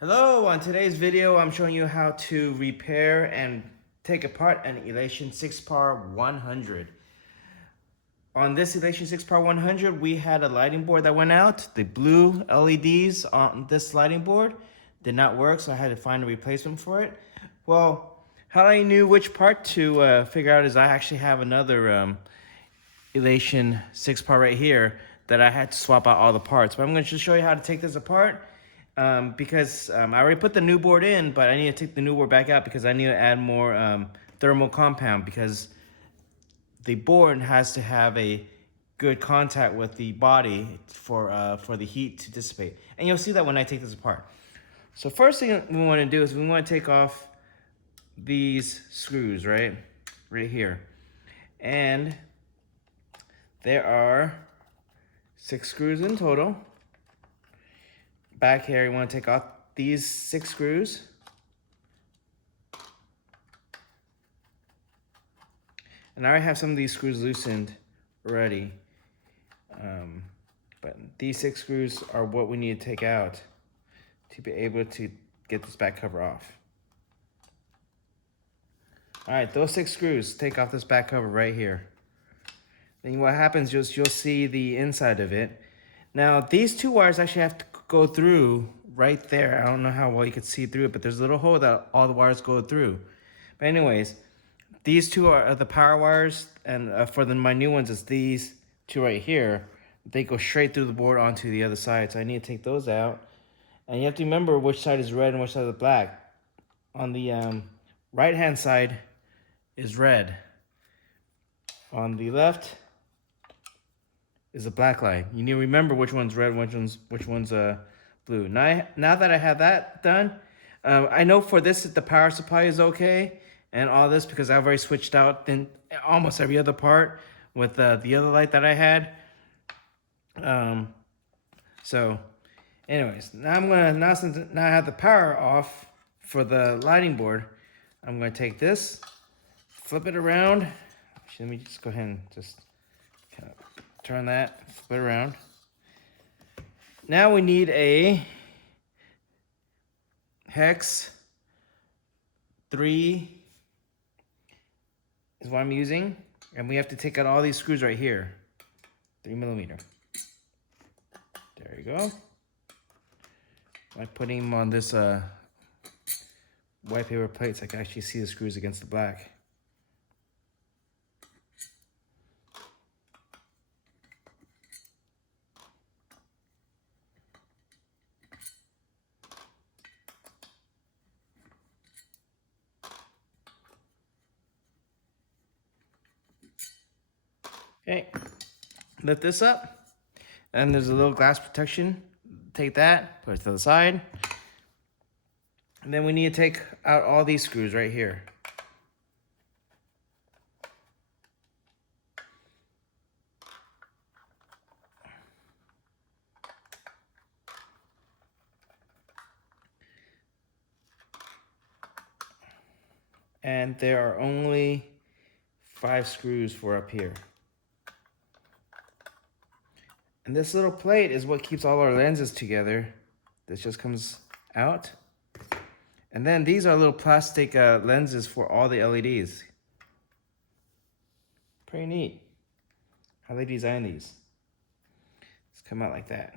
Hello, on today's video I'm showing you how to repair and take apart an Elation 6Par 100. On this Elation 6Par 100 we had a lighting board that went out. The blue LEDs on this lighting board did not work, so I had to find a replacement for it. Well, how I knew which part to figure out is I actually have another Elation 6Par right here that I had to swap out all the parts. But I'm going to just show you how to take this apart. Because I already put the new board in, but I need to take the new board back out because I need to add more thermal compound, because the board has to have a good contact with the body for the heat to dissipate. And you'll see that when I take this apart. So first thing we want to do is we want to take off these screws right here. And there are 6 screws in total. Back here, you want to take off these 6 screws. And I already have some of these screws loosened already. But these 6 screws are what we need to take out to be able to get this back cover off. All right, those 6 screws, take off this back cover right here. Then what happens is you'll see the inside of it. Now, these 2 wires actually have to go through right there. I don't know how well you can see through it, but there's a little hole that all the wires go through. But anyways, these 2 are the power wires, and for my new ones, it's these 2 right here. They go straight through the board onto the other side, so I need to take those out. And you have to remember which side is red and which side is black. On the right-hand side is red. On the left is a black line. You need to remember which one's red, which one's blue. Now that I have that done, I know for this the power supply is okay and all this, because I've already switched out then almost every other part with the other light that I had. So anyways, now since I have the power off for the lighting board, I'm gonna take this, flip it around. Actually, let me just go ahead and just kind of turn that, flip it around. Now we need a hex 3 is what I'm using, and we have to take out all these screws right here. 3mm. There you go. By putting them on this white paper plate, so I can actually see the screws against the black. Okay, lift this up, and there's a little glass protection. Take that, put it to the side. And then we need to take out all these screws right here. And there are only 5 screws for up here. And this little plate is what keeps all our lenses together. This just comes out. And then these are little plastic lenses for all the LEDs. Pretty neat how they design these. Just come out like that.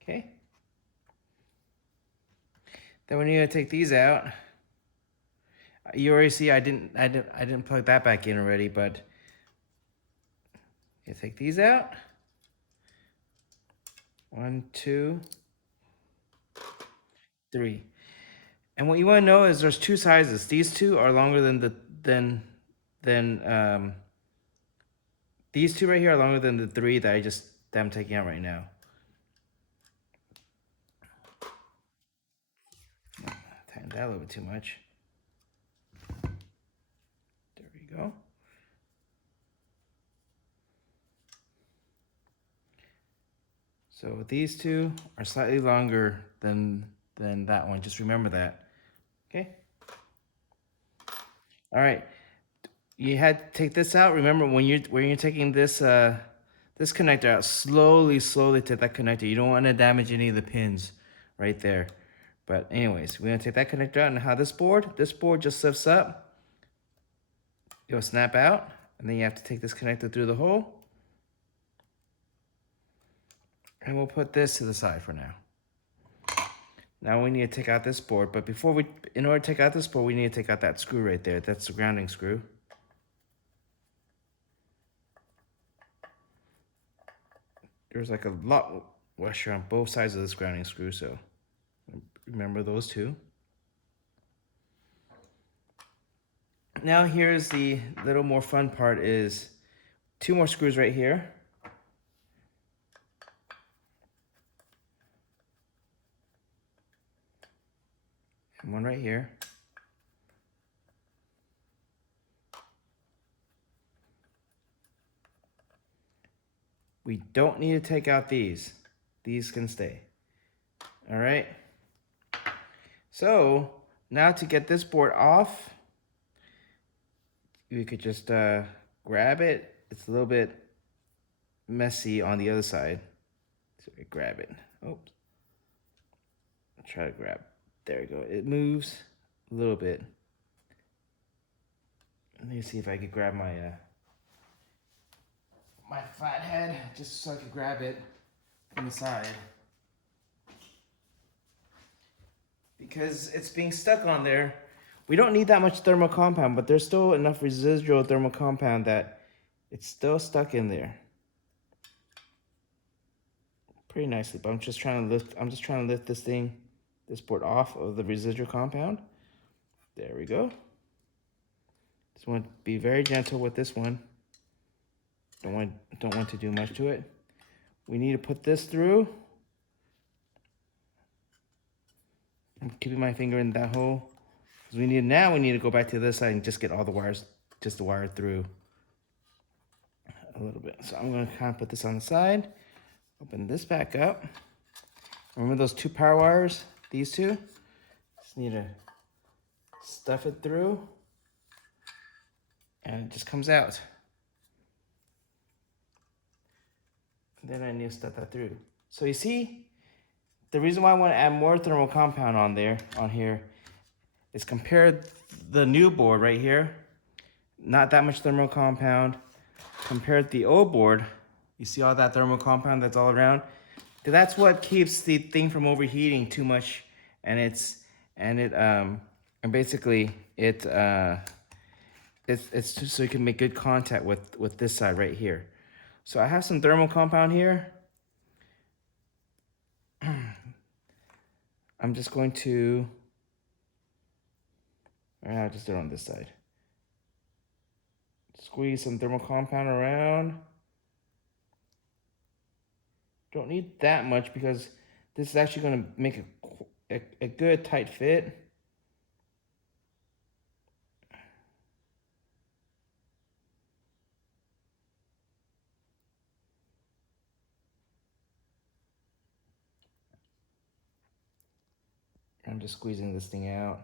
Okay. Then we need to take these out. You already see I didn't plug that back in already, but you take these out. 1, 2, 3. And what you want to know is there's 2 sizes. These 2 are longer than these 2 right here are longer than the 3 that I'm taking out right now. Tighten that a little bit too much. There we go. So these 2 are slightly longer than that one. Just remember that. Okay. All right. You had to take this out. Remember when you're taking this this connector out, slowly take that connector. You don't want to damage any of the pins right there. But anyways, we're gonna take that connector out, and how this board just lifts up. It'll snap out, and then you have to take this connector through the hole. And we'll put this to the side for now. Now we need to take out this board, but in order to take out this board, we need to take out that screw right there. That's the grounding screw. There's like a lot washer on both sides of this grounding screw, so remember those two. Now here's the little more fun part, is 2 more screws right here. And 1 right here. We don't need to take out these. These can stay. All right. So now to get this board off, you could just grab it. It's a little bit messy on the other side. So we grab it. Oops. Try to grab. There we go. It moves a little bit. Let me see if I could grab my my flat head just so I could grab it from the side. Because it's being stuck on there. We don't need that much thermal compound, but there's still enough residual thermal compound that it's still stuck in there. Pretty nicely, but I'm just trying to lift this board off of the residual compound. There we go. Just want to be very gentle with this one. Don't want to do much to it. We need to put this through. I'm keeping my finger in that hole. Because we need to go back to this side and just get all the wires, just the wire through a little bit. So I'm going to kind of put this on the side. Open this back up. Remember those 2 power wires? These 2? Just need to stuff it through. And it just comes out. And then I need to stuff that through. So you see, the reason why I want to add more thermal compound on here, is compare the new board right here. Not that much thermal compound. Compared to the old board, you see all that thermal compound that's all around? That's what keeps the thing from overheating too much, and basically it's just so you can make good contact with this side right here. So I have some thermal compound here. I'm just going to, I'll just do it on this side. Squeeze some thermal compound around. Don't need that much because this is actually going to make a good tight fit. I'm just squeezing this thing out.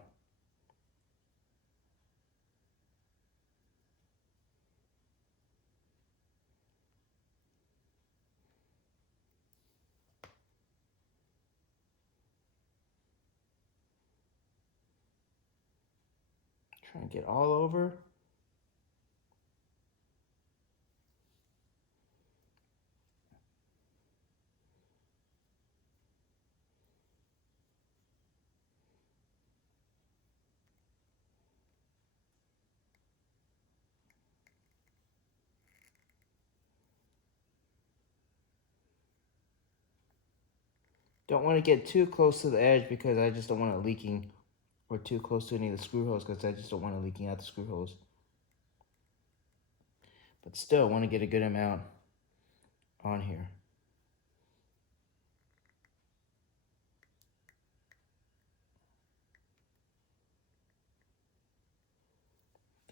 Trying to get all over. Don't want to get too close to the edge because I just don't want it leaking, or too close to any of the screw holes because I just don't want it leaking out the screw holes. But still want to get a good amount on here.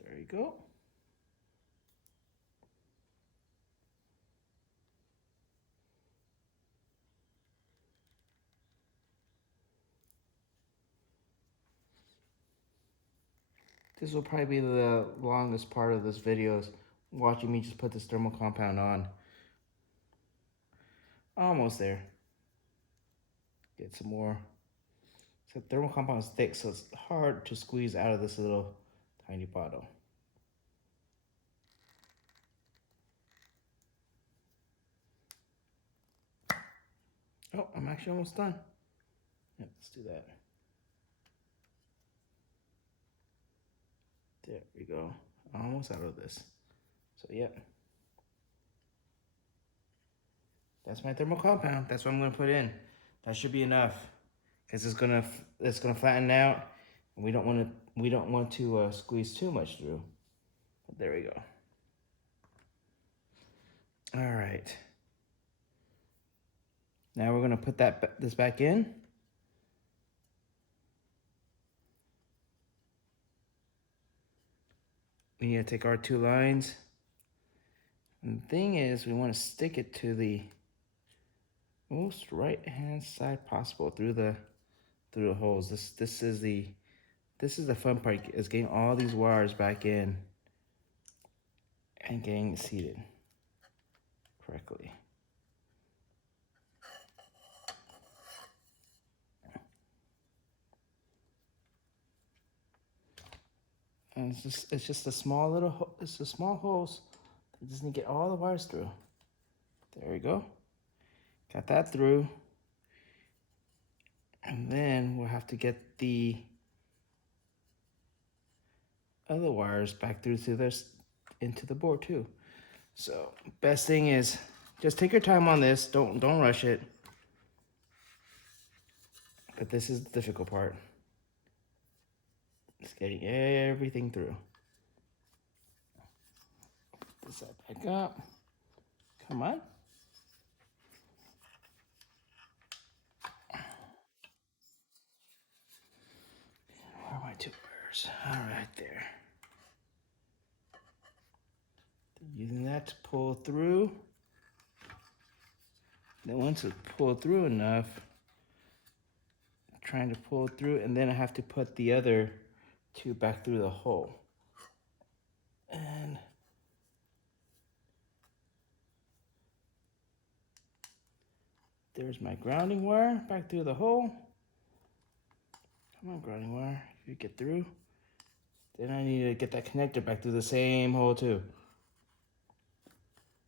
There you go. This will probably be the longest part of this video, is watching me just put this thermal compound on. Almost there. get some more. So thermal compound is thick, so it's hard to squeeze out of this little tiny bottle. Oh, I'm actually almost done. Yep, let's do that. There we go. Almost out of this. So, yep. That's my thermal compound. That's what I'm gonna put in. That should be enough, because it's gonna flatten out, and we don't want to squeeze too much through. But there we go. All right. Now we're gonna put this back in. We need to take our 2 lines. And the thing is, we want to stick it to the most right-hand side possible through the holes. This is the fun part, is getting all these wires back in and getting it seated correctly. And it's just a small little it's a small holes. You just need to get all the wires through. There we go. Got that through. And then we'll have to get the other wires back through to this into the board too. So best thing is just take your time on this. Don't rush it. But this is the difficult part. Just getting everything through. Put this back up. Come on. Where are my 2 wires? All right, there. Using that to pull through. Then once it's pulled through enough, trying to pull through, and then I have to put the other 2 back through the hole. And there's my grounding wire back through the hole. Come on, grounding wire, if you get through. Then I need to get that connector back through the same hole too.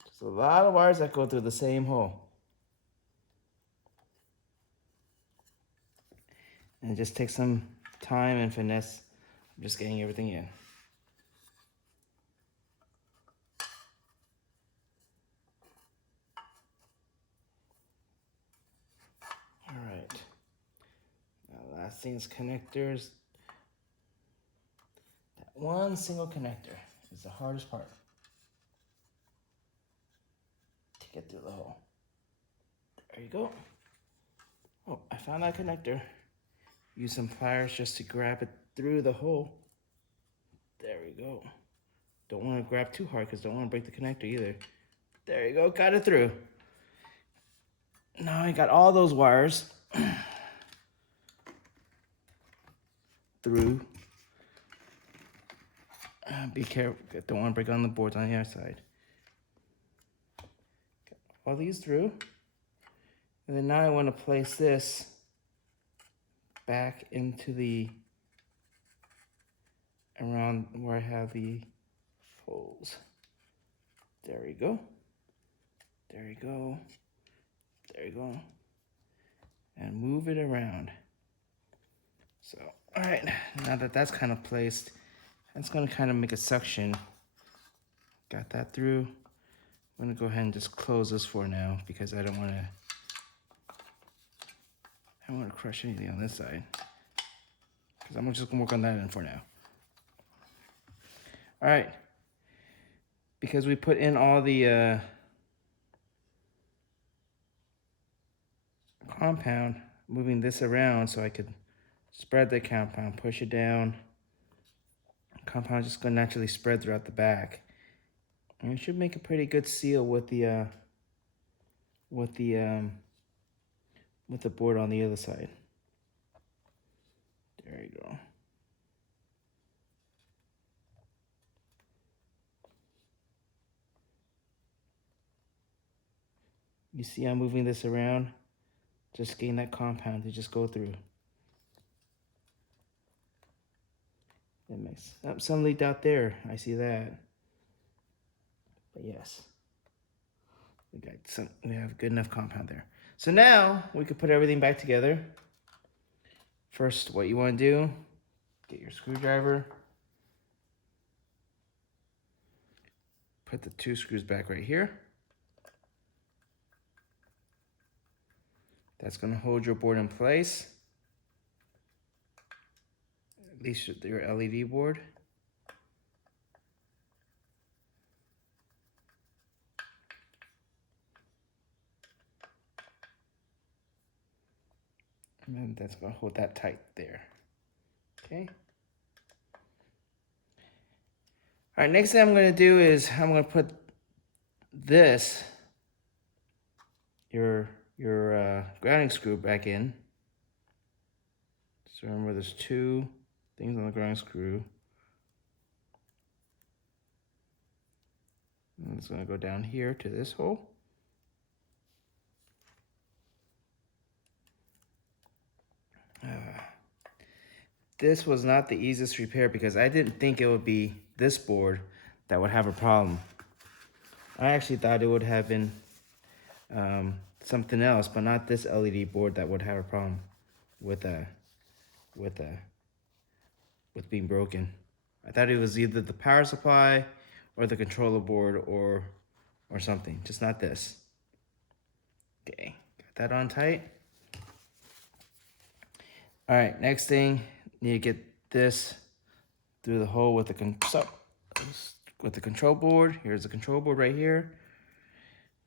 There's a lot of wires that go through the same hole. And it just takes some time and finesse. I'm just getting everything in. All right. Now last thing is connectors. That one single connector is the hardest part to get through the hole. There you go. Oh, I found that connector. Use some pliers just to grab it through the hole. There we go. Don't want to grab too hard because don't want to break the connector either. There you go, got it through. Now I got all those wires through. Be careful, don't want to break on the boards on the other side. Got all these through. And then now I want to place this back into the, around where I have the holes. There we go. There you go. There you go. And move it around. So, all right, now that that's kind of placed, that's gonna kind of make a suction. Got that through. I'm gonna go ahead and just close this for now because I don't wanna crush anything on this side. Because I'm just gonna work on that end for now. All right, because we put in all the compound, moving this around so I could spread the compound, push it down. Compound is just gonna naturally spread throughout the back. And it should make a pretty good seal with the board on the other side. There you go. You see I'm moving this around. Just getting that compound to just go through. That makes some leaked out there. I see that. But yes, we have good enough compound there. So now we could put everything back together. First, what you want to do, get your screwdriver. Put the 2 screws back right here. That's going to hold your board in place. At least your LED board. And then that's going to hold that tight there. Okay. All right, next thing I'm going to do is I'm going to put this, your grounding screw back in. So remember, there's 2 things on the grounding screw. And it's going to go down here to this hole. This was not the easiest repair because I didn't think it would be this board that would have a problem. I actually thought it would have been something else, but not this LED board that would have a problem with being broken. I thought it was either the power supply or the controller board or something, just not this. Okay, got that on tight. All right, next thing, need to get this through the hole with the control board. Here's the control board right here.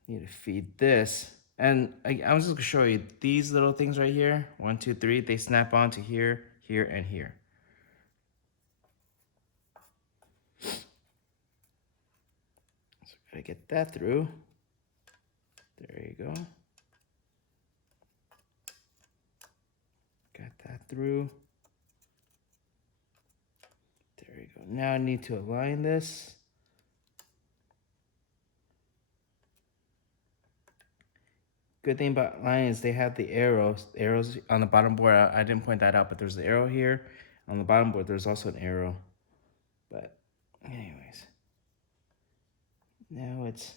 Need to feed this. And I was just gonna show you these little things right here. 1, 2, 3, they snap onto here, here, and here. So gotta get that through. There you go. Got that through. There you go. Now I need to align this. Good thing about aligning is they have the arrows on the bottom board. I didn't point that out, but there's the arrow here. On the bottom board, there's also an arrow. But anyways, now it's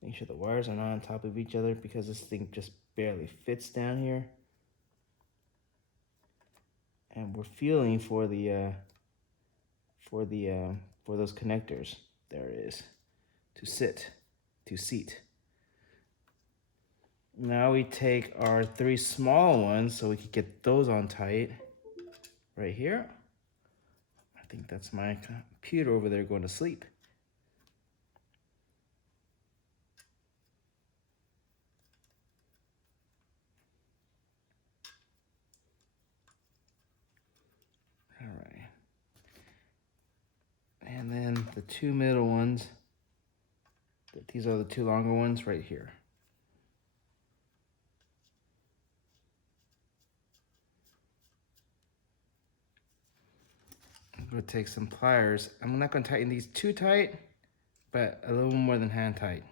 make sure the wires are not on top of each other because this thing just barely fits down here. And we're feeling for the for those connectors. There it is. To seat. Now we take our 3 small ones so we can get those on tight right here. I think that's my computer over there going to sleep. All right. And then the 2 middle ones, these are the 2 longer ones right here. I'm going to take some pliers. I'm not going to tighten these too tight, but a little more than hand tight.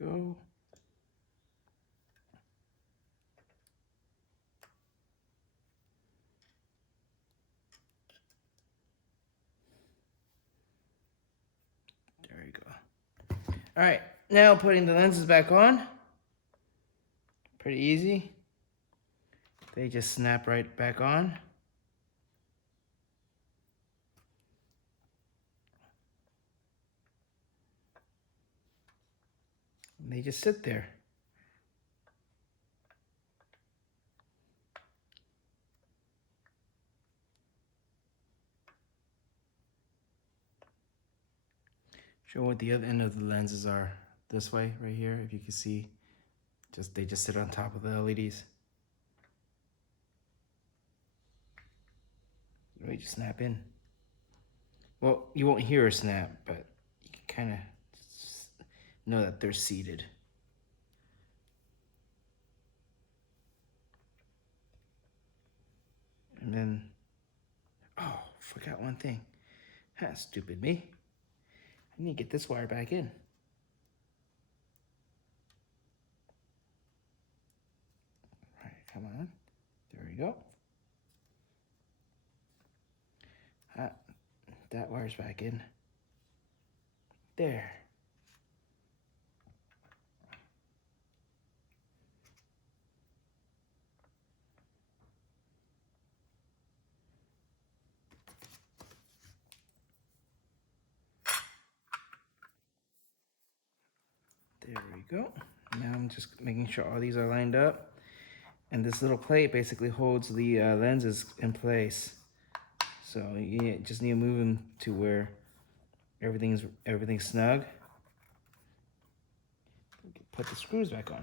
There we go. There you go. All right, now putting the lenses back on. Pretty easy. They just snap right back on. And they just sit there. Show what the other end of the lenses are. This way, right here, if you can see. They just sit on top of the LEDs. They just snap in. Well, you won't hear a snap, but you can kind of know that they're seated. And then, oh, forgot one thing. Ha, stupid me. I need to get this wire back in. All right, come on. There we go. That wire's back in. There. There we go. Now I'm just making sure all these are lined up. And this little plate basically holds the lenses in place. So you just need to move them to where everything's snug. Put the screws back on.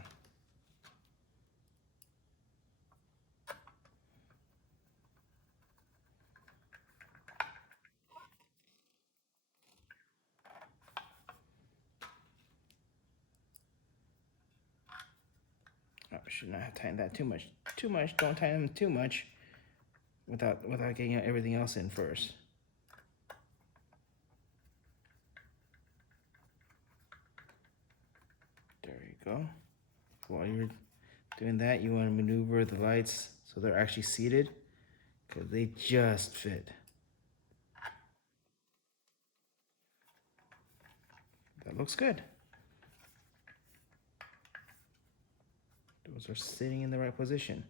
Oh, I should not have tightened that too much. Too much. Don't tighten them too much without getting everything else in first. There you go. While you're doing that, you want to maneuver the lights so they're actually seated, because they just fit. That looks good. Those are sitting in the right position.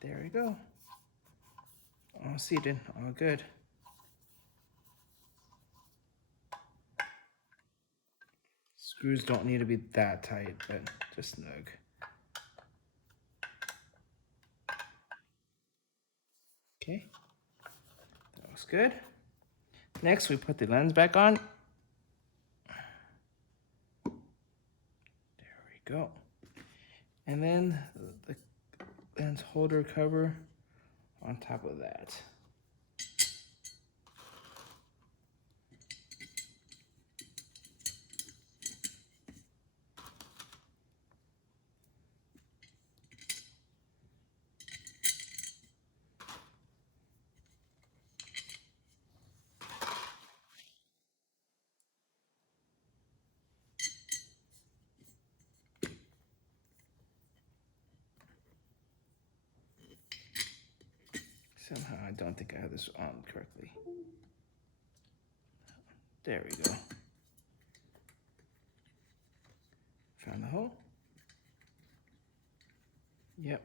There we go. All seated, all good. Screws don't need to be that tight, but just snug. Okay, that looks good. Next, we put the lens back on. There we go. And then the lens holder cover on top of that. Somehow I don't think I have this on correctly. There we go. Found the hole? Yep.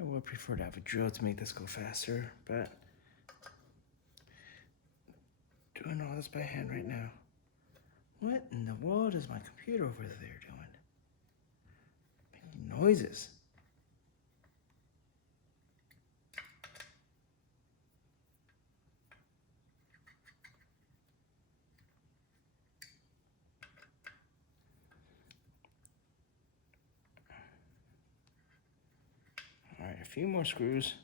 I would prefer to have a drill to make this go faster, but doing all this by hand right now. What in the world is my computer over there doing? Making noises. All right, a few more screws.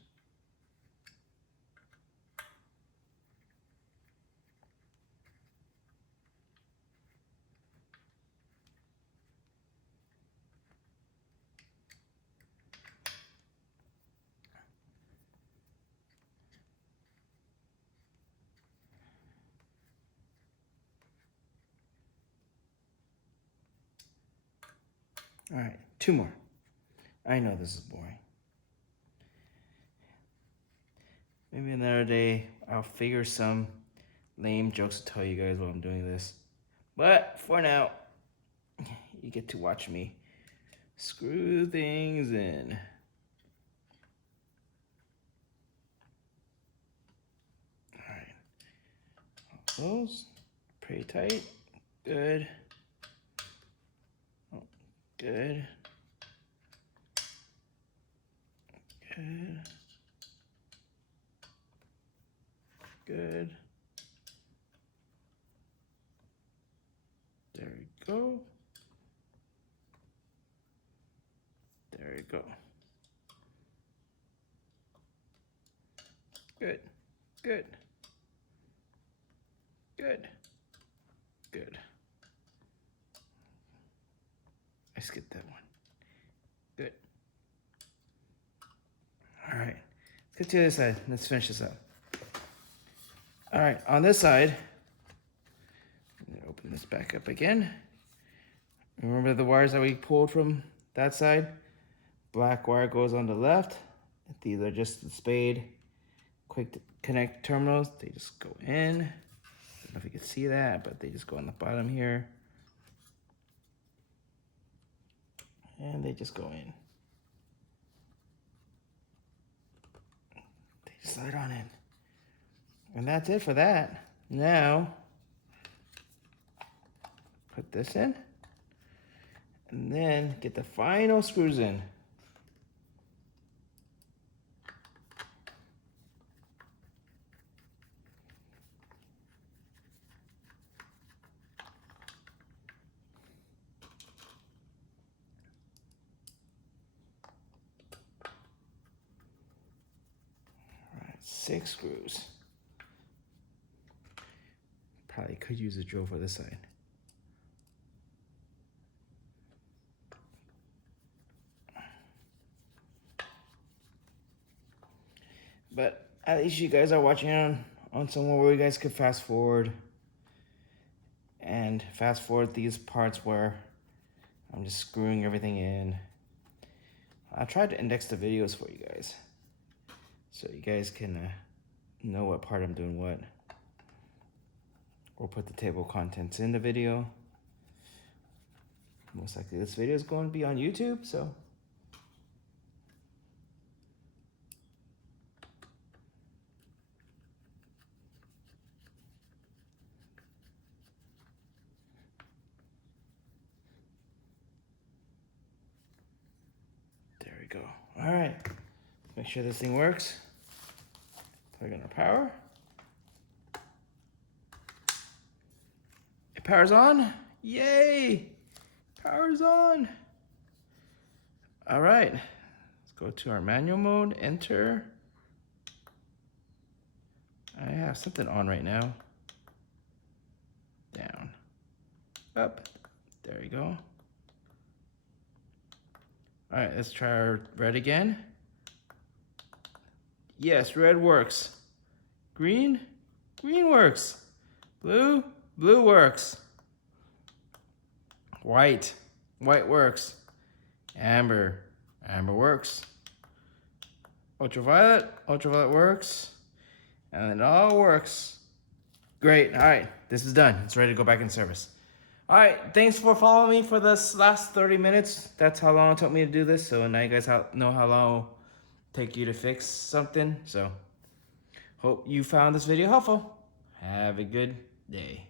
All right, two more. I know this is boring. Maybe another day I'll figure some lame jokes to tell you guys while I'm doing this. But for now, you get to watch me screw things in. All right, those pretty tight. Good. Oh, good. Good. Good. There we go. There we go. Good. Good. Good. Good. I skipped that one. Good. All right. Let's get to the other side. Let's finish this up. All right. On this side, I'm gonna open this back up again. Remember the wires that we pulled from that side? Black wire goes on the left. These are just the spade quick connect terminals. They just go in. I don't know if you can see that, but they just go on the bottom here. And they just go in. They just slide on in. And that's it for that. Now, put this in. And then get the final screws in. All right, 6 screws. Probably could use a drill for this side. But at least you guys are watching on somewhere where you guys could fast forward and fast forward these parts where I'm just screwing everything in. I tried to index the videos for you guys so you guys can know what part I'm doing what. Or put the table of contents in the video. Most likely this video is going to be on YouTube, so. There we go. All right, make sure this thing works. Plug in our power. It powers on. Yay! Power's on. All right, let's go to our manual mode, enter. I have something on right now. Down, up, there you go. All right, let's try our red again. Yes, red works. Green, green works. Blue, blue works. White, white works. Amber, amber works. Ultraviolet, ultraviolet works. And it all works. Great, all right, this is done. It's ready to go back in service. All right, thanks for following me for this last 30 minutes. That's how long it took me to do this. So now you guys know how long it'll take you to fix something. So hope you found this video helpful. Have a good day.